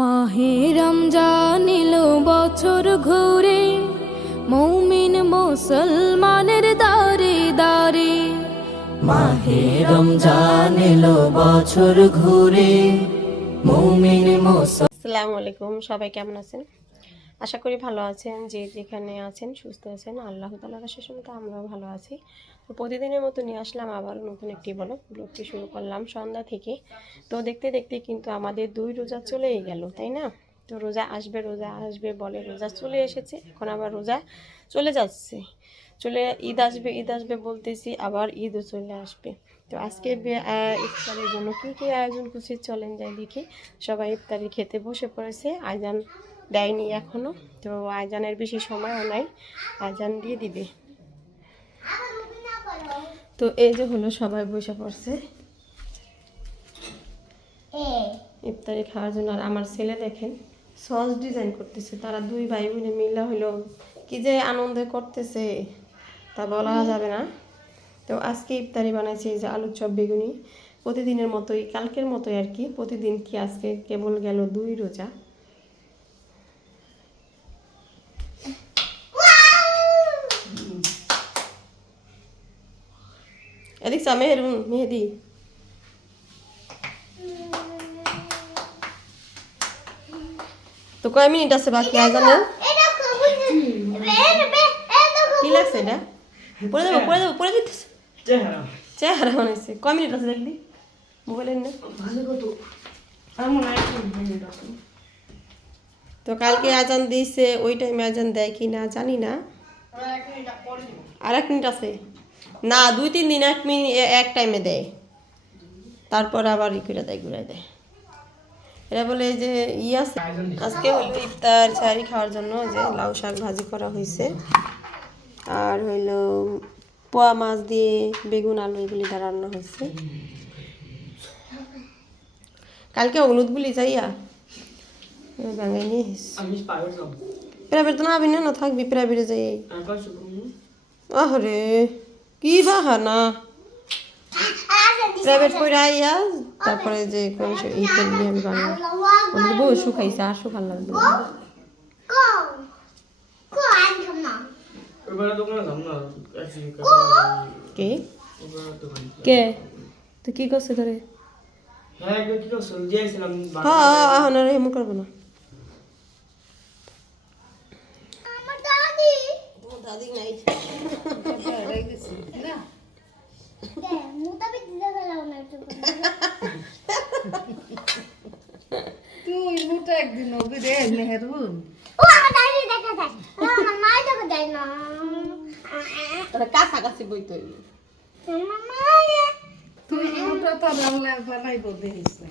মাহে রমজান এলো বছর ঘুরে, মৌমিন মুসলমানের দারে দারে মাহে রমজান বছর ঘুরে, মৌমিন মুসলমান আসসালামু আলাইকুম, সবাই কেমন আছেন? আশা করি ভালো আছেন, যে যেখানে আছেন, সুস্থ আছেন। আল্লাহ তালার শেষ মতো আমরাও ভালো আছি। তো প্রতিদিনের মতো নিয়ে আসলাম আবারও নতুন একটি বলো ব্লগটি শুরু করলাম সন্ধ্যা থেকে। তো দেখতে দেখতে কিন্তু আমাদের দুই রোজা চলেই গেল, তাই না? তো রোজা আসবে রোজা আসবে বলে রোজা চলে এসেছে। এখন আবার রোজা চলে যাচ্ছে। চলে ঈদ আসবে ঈদ আসবে বলতেছি, আবার ঈদও চলে আসবে। তো আজকে ইফতারের জন্য কী কী আয়োজন করছে চলেন যাই দেখি। সবাই ইফতারি খেতে বসে পড়েছে। আজান দেয়নি এখনও। তো আজানের বেশি সময়ও নাই। আজান দিয়ে দিবে। তো এই যে হলো সবাই বসে পড়ছে। ইফতারি খাওয়ার জন্য। আর আমার ছেলে দেখেন সস ডিজাইন করতেছে। তারা দুই ভাই বোনে মিলা হলো কি যে আনন্দ করতেছে তা বলা যাবে না। তো আজকে ইফতারি বানাইছি এই যে আলুর চপ বেগুনি। প্রতিদিনের মতোই কালকের মতোই আর কি। প্রতিদিন কি আজকে কেবল গেল দুই রোজা। এদিক সা মেহরুন মেহেদি। তো কয় মিনিট আছে বাকি আজানের? কি লাগছে এটা? পড়ে দেবো পড়ে দেবো পড়ে দিতেছে। চেহারা। বানাইছে। কয় মিনিট আছে দেখলি মোবাইলের না? তো কালকে আজান দিয়েছে ওই টাইমে আজান দেয় কি না। জানি না আর এক মিনিট আছে। না দুই তিন দিন এক মিনিট এক টাইমে দেয়। তারপর আবার ই করে দেয় ঘুরে দেয়। এরা বলে যে ই আছে আজকে হলো ইফতার চারি খাওয়ার জন্য যে লাউ শাক ভাজি করা হয়েছে আর হইল পোয়া মাছ দিয়ে বেগুন আলু এগুলি দিয়ে রান্না হয়েছে কালকে হলুদগুলি যাইয়া। বাঙাই নিয়ে প্রাইভেট তো না আবি না থাকবি প্রাইভেটে যাই আহরে। কি বাহানা প্রাইভেট করে আইয়া তারপরে যে কোন সে- ই করলি আমি বাংলা বলব বউ শুকাইছে আর শুকাল লাগবে না। কে কে তুই কি করছে ধরে হ্যাঁ এখন আর এমন করব না দাদি নাই তুই মোটা একদিন ওকে রে মেহরুন তোরা কাছাকাছি বই তৈরি তুই মোটা তো রান্না বানাই বলতে হিসে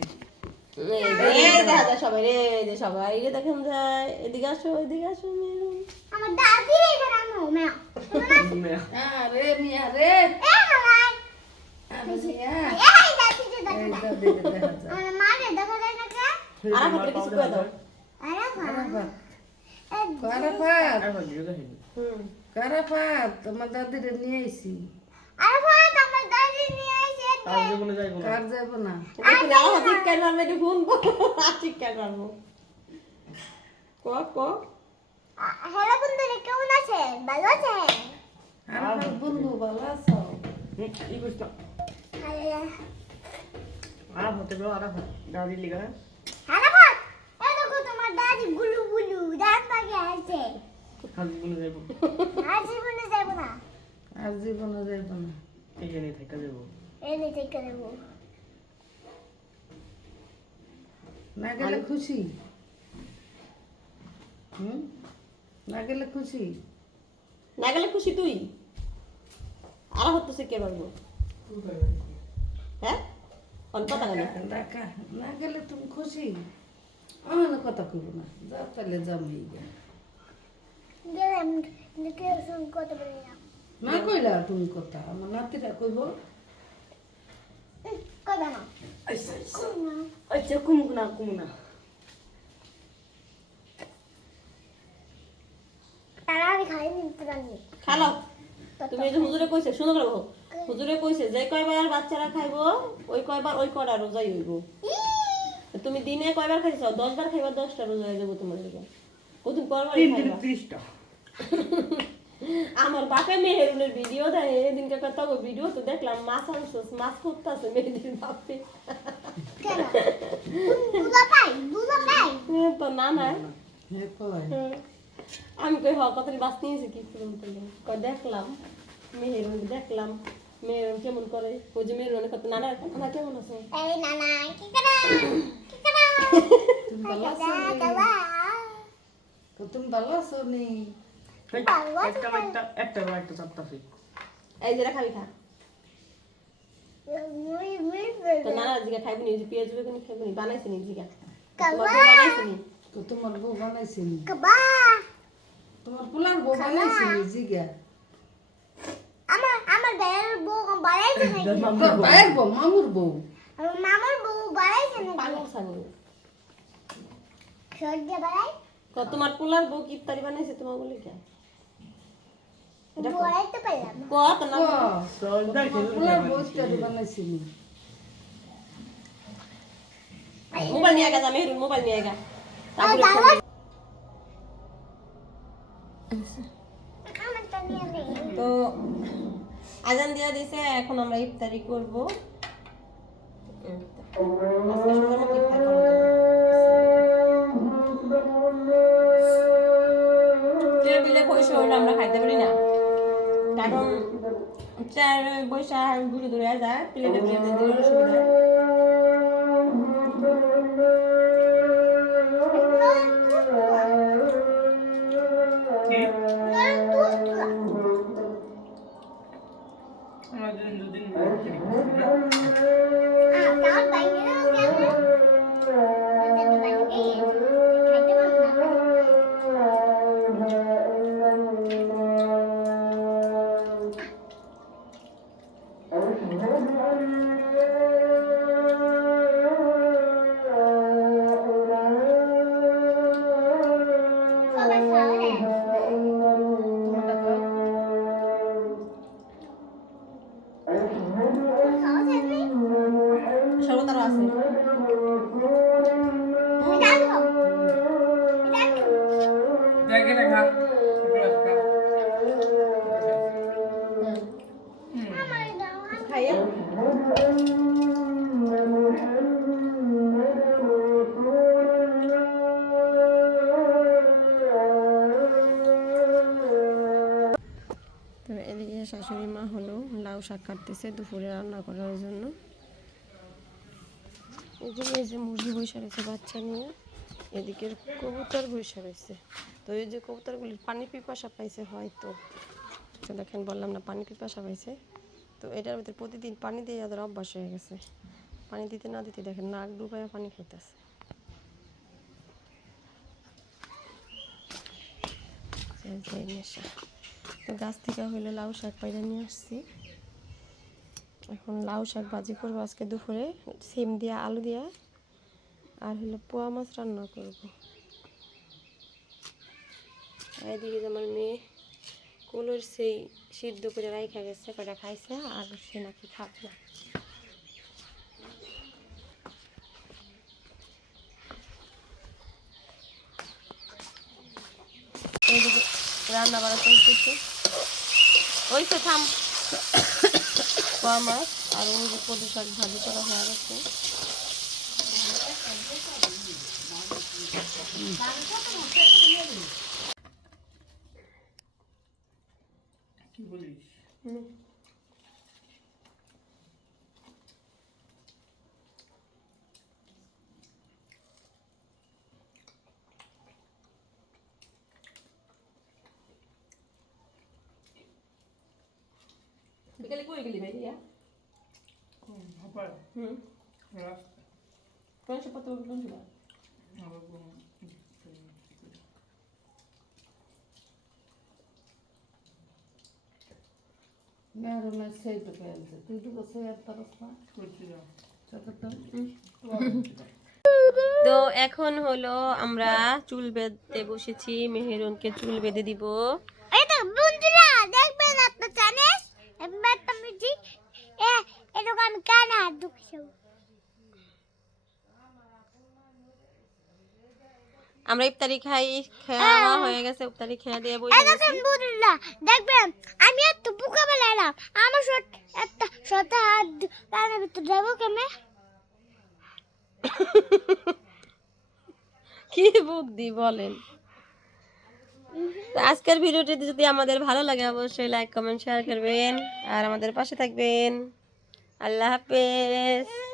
দেখা সবাই রে এই যে সবাই রে দেখেন যায়। এদিকে আসো এদিকে আসো মেরু আরে মিয়া। রে আরে মিয়া। দাদি দেখা আর কিছু করে দাও কারাফাত হুম কারাফাত তোমার দাদিরে নিয়ে আইছি কার যাব না দেখুন কেন মারবে ফোন ঠিক কেন ক ক হ্যালো বন্ধুরা কেমন আছেন ভালো আছেন বন্ধু ভালো আছো হ্যালো ভাত এই দেখো তোমার দাদি গুলু গুলু দাঁত পাকে আছে। আর জীবনে যাব না। আর জীবনে যাইব না। এনে থেকে দেবো না গেলে খুশি? হুম? না গেলে খুশি? না গেলে খুশি তুই? আর হতেছে কে পারব হ্যাঁ? অন কথা কেন না গেলে তুমি খুশি। আমার কথা কইব না। যা তাহলে যাম এই শুন কত বলি না কইলা তুমি কথা। আমার নাতিরা কইব। কত না। আচ্ছা কুমুক না কুমু না। তারা আমি খালো। তুমি যে হুজুরে কইছে শুনো করে। হুজুরে কইছে যে কয়বার বাচ্চারা খাইবো ওই কয়বার ওই কয়টা রোজাই হইব। তুমি দিনে কয়বার খাইছ? দশ বার খাইবা দশটা রোজা হয়ে যাব তোমার লেগে কতদিন পর পর খাইবা? আমার বাপে মেহেরুনের ভিডিও দেয় এদিনকে কথা ভিডিও তো দেখলাম মাছ আনছিস মাছ করতেছে মেহেদির বাপে। কেন? দুলা পাই দুলা পাই তো না না। আমি কই হ কত বাস নিয়েছে কি দেখলাম মেহেরুন দেখলাম। মেহেরুন কেমন করে? ওই যে মেহেরুন কত নানা না কেমন আছে? এই নানা কি করা কি করা তুমি ভালো আছো নি? তো তুমি ভালো আছো নি? এই যে খাবি খা মুই মুই তো নানা জিগা খাইবি নি পেঁয়াজ বেগুন খাইবি নি বানাইছে নি জিগা কাবা নি? তো তোমার বউ বানাইছে নি? তোমার পোলার বউ বানাইছে নি জিগা আমার আমার ভাইয়ের বউ বাড়াইছে নাকি? তোর ভাইয়ের বউ মামুর বউ। আমার মামার বউ বাড়াইছে নাকি? পাগল সানি সর্দি বাড়াই। তো তোমার পোলার বউ কি ইফতারি বানাইছে তোমার বলে কে? বাড়াইতে পারলাম কত না। তোমার পোলার বউ ইত্যাদি বানাইছে মোবাইল নিয়ে গা যা মোবাইল নিয়ে গা তারপরে দাদা আমার তো নিয়ে নেই তো আজান দিয়া দিছে, এখন আমরা ইফতারি করব। আমরা খাইতে পারি না। কারণ চার বৈশাখ ঘুরে দূরে যায় প্লেটে প্লেটে দিলে অসুবিধা তার বাইরে কেন খাইতে এদিকে শাশুড়ি মা হলো লাউ শাক কাটতেছে দুপুরে রান্না করার জন্য। যে এই যে মুরগি বসে রয়েছে, বাচ্চা নিয়ে। এদিকের কবুতর বসে রয়েছে। তো এই যে কবুতরগুলির পানি পিপাসা পাইছে হয়তো। তো দেখেন, বললাম না, পানি পিপাসা পাইছে। তো এটার ভিতরে প্রতিদিন পানি দিয়ে ওদের অভ্যাস হয়ে গেছে। পানি দিতে না দিতে দেখেন, নাক ডুবাইয়া পানি খাইতেছে। নেশা। তো গাছ থেকে হইল লাউ শাক পাইরা নিয়ে আসছি। এখন লাউ শাক ভাজি করব আজকে দুপুরে, সিম দিয়া, আলু দিয়া, আর হলো পোয়া মাছ রান্না করব। এদিকে যে আমার মেয়ে কুলোর সেই সিদ্ধ করে রাইখা গেছে কটা খাইছে, আর সে নাকি খাবে না। এইদিকে রান্না বাড়া চলতেছে। ওই তো থাম। মাছ আর ওই যে কদু শাক ভাজি করা হয়ে গেছে। হুম। বিকালে কই গেলি ভাই? হুম কোন পত্র কোন ছিল মেহরুনের সেই তো পেয়েছে তুই দুটো সেই আর পারস না তো এখন হলো আমরা চুল বেঁধতে বসেছি। মেহেরনকে চুল বেঁধে দিব এই তো বন্ধুরা দেখবেন আপনার চ্যানেল এবার তুমি জি এ এরকম আমি কানে হাত ঢুকছো আমরা ইফতারি খাই খাওয়া হয়ে গেছে ইফতারি খেয়ে দিয়ে বসে গেছি। আলহামদুলিল্লাহ দেখবেন আমি এত বুকা বেলাইলাম আমার শট একটা শটে হাত কানের ভিতর যাব কেমনে? কি বুদ্ধি বলেন। আজকের ভিডিওটি যদি আমাদের ভালো লাগে অবশ্যই লাইক কমেন্ট শেয়ার করবেন। আর আমাদের পাশে থাকবেন। আল্লাহ হাফেজ।